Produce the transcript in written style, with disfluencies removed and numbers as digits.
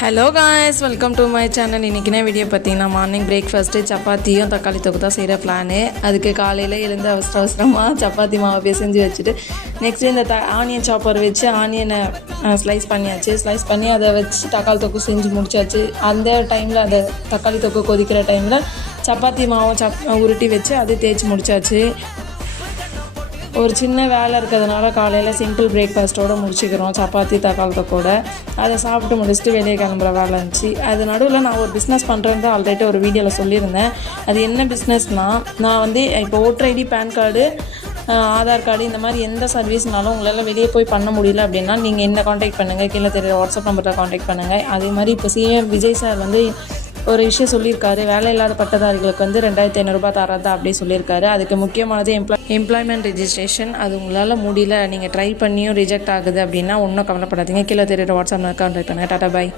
Hello guys, welcome to my channel. இன்றைக்கின video பார்த்தீங்கன்னா morning breakfast சப்பாத்தியும் தக்காளி தொக்கு தான் செய்கிற பிளானு. அதுக்கு காலையில் எழுந்து அவசரமாக சப்பாத்தி மாவு செஞ்சு வச்சுட்டு நெக்ஸ்ட்டு இந்த ஆனியன் சாப்பர் வச்சு ஆனியனை ஸ்லைஸ் பண்ணியாச்சு. ஸ்லைஸ் பண்ணி அதை வச்சு தக்காளி தொக்கு செஞ்சு முடிச்சாச்சு. அந்த டைமில் அந்த தக்காளி தொக்கு கொதிக்கிற டைமில் சப்பாத்தி மாவும் உருட்டி வச்சு அது தேய்ச்சி முடிச்சாச்சு. ஒரு சின்ன வேலை இருக்கிறதுனால காலையில் சிம்பிள் பிரேக்ஃபாஸ்ட்டோடு முடிச்சுக்கிறோம், சப்பாத்தி தக்காளி தொக்கோட. அதை சாப்பிட்டு முடிச்சுட்டு வெளியே கிளம்புற வேலை இருந்துச்சு. அது நடுவில் நான் ஒரு பிஸ்னஸ் பண்ணுறேன்னு ஆல்ரெடி ஒரு வீடியோவில் சொல்லியிருந்தேன். அது என்ன பிஸ்னஸ்னால், நான் இப்போ voter ID, PAN card, Aadhaar card இந்த மாதிரி எந்த சர்வீஸ்னாலும் உங்களால் வெளியே போய் பண்ண முடியல அப்படின்னா நீங்கள் என்ன காண்டாக்ட் பண்ணுங்கள், கீழே தெரியுற வாட்ஸ்அப் நம்பரில் காண்டாக்ட் பண்ணுங்கள். அதே மாதிரி இப்போ சிஎம் விஜய் சார் ஒரு விஷயம் சொல்லியிருக்காரு. வேலை இல்லாத பட்டதாரிகளுக்கு 2500 தரதா அப்படி சொல்லியிருக்காரு. அதுக்கு முக்கியமானது எம்ப்ளாய்மெண்ட் ரெஜிஸ்ட்ரேஷன். அது உங்களால் முடியல, நீங்கள் ட்ரை பண்ணியும் ரிஜெக்ட் ஆகுது அப்படின்னா ஒன்றும் கவலைப்படாதீங்க. கீழே தெரியுற வாட்ஸ்அப் கான்டாக்ட் பண்ணுங்கள். டாடா, பாய்.